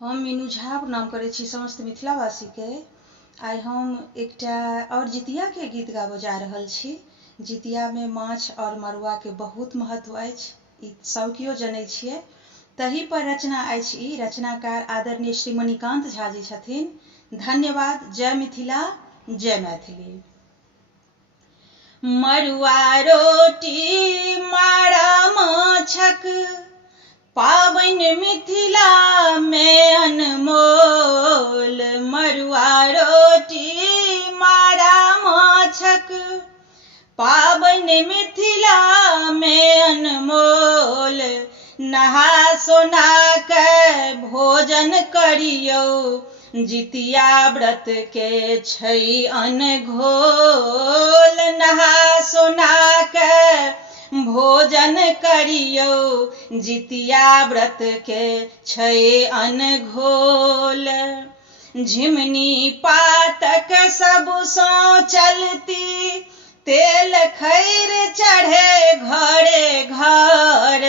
हम मीनू झा प्रणाम करै छी समस्त मिथिलावासी के। आइ हम एकटा और जितिया के गीत गाबऽ जा रहल छी। जितिया में माछ और मड़ुआ के बहुत महत्व अछि, ई सब केओ जनै छियै। तही पर रचना अछि ई। रचनाकार आदरणीय श्री मणिकांत झा जी छथिन। धन्यवाद। जय मिथिला, जय मैथिली। मड़ुआ रोटी मारा माछक पाबनि मिथिला में अनमोल। मड़ुआ रोटी मारा माछक पाबनि मिथिला में अनमोल। नहा सोना के भोजन करियौ, जितिया व्रत के छै अनघोल। नहा सोना के भोजन करियौ, जितिया व्रत के छै अनघोल। झिमनी पातक सबसँ चलती, तेल खैर चढ़े घरे घर।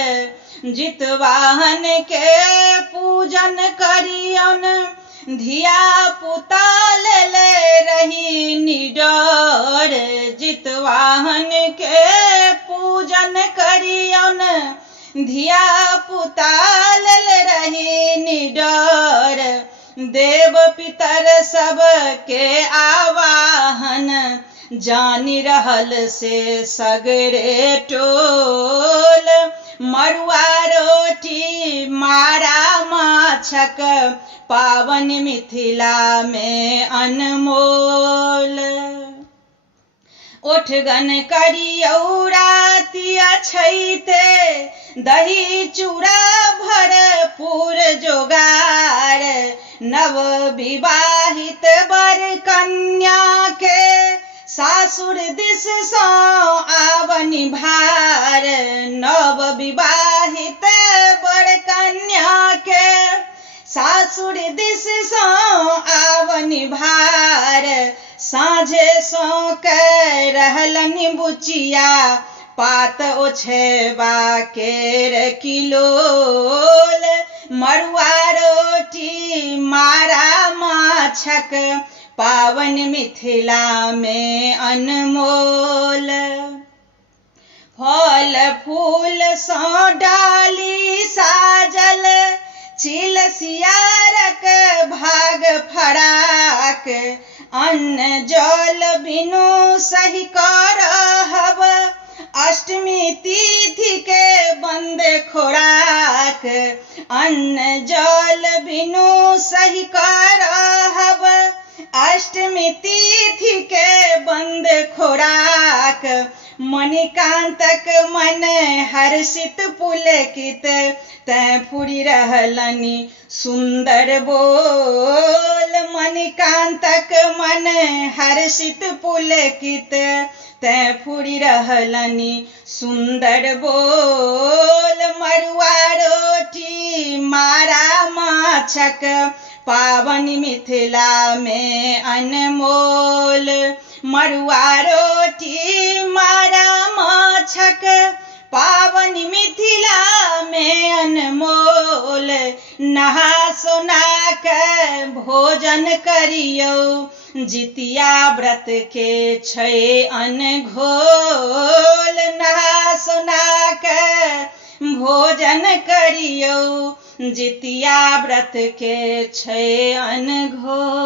जितवाहन के पूजन करियौन, धिया पुता ले रही निडर। जितवाहन के पूजन करियौन, धिया पुता ले रही निडर। देव पितर सब के आवाहन, जानि रहल से सगरे टोल। मड़ुआ रोटी मारा माछक पाबनि मिथिला में अनमोल। ओठगन करियौ राति अछैते, दही चूड़ा भरपूर जोगार। नव विवाहित बर कन्या के, सासुर दिस सँ आवनि भार। नव विवाहित बर कन्या के, सासुर दिस सँ आवनि भार। साँझे सँ के रहलनि बुचिया, पात ओछेबा केर किलोल। मड़ुआ रोटी मारा माछक पाबनि मिथिला में अनमोल। फल फूल सँ डाली साजल, चील सियारक भाग फराक। अन्न जल बिनु सही करहब, अष्टमी तिथि के बंद खोराक। अन्न जल बिनु सही करहब, अष्टमी तिथि के बंद खोराक। मणिकांतक मन हर्षित पुलकित, तैं फुरि रहलनि सुंदर बोल। मणिकांतक मन हर्षित पुलकित, तैं फुरि रहलनि सुंदर बोल। मड़ुआ रोटी मारा माछक पाबनि मिथिला में अनमोल। मड़ुआ रोटी मारा माछक पाबनि मिथिला में अनमोल। नहा सोना के भोजन करियौ, जितिया व्रत के छै अनघोल। नहा सोना के भोजन करियौ, जितिया व्रत के छै अनघोल।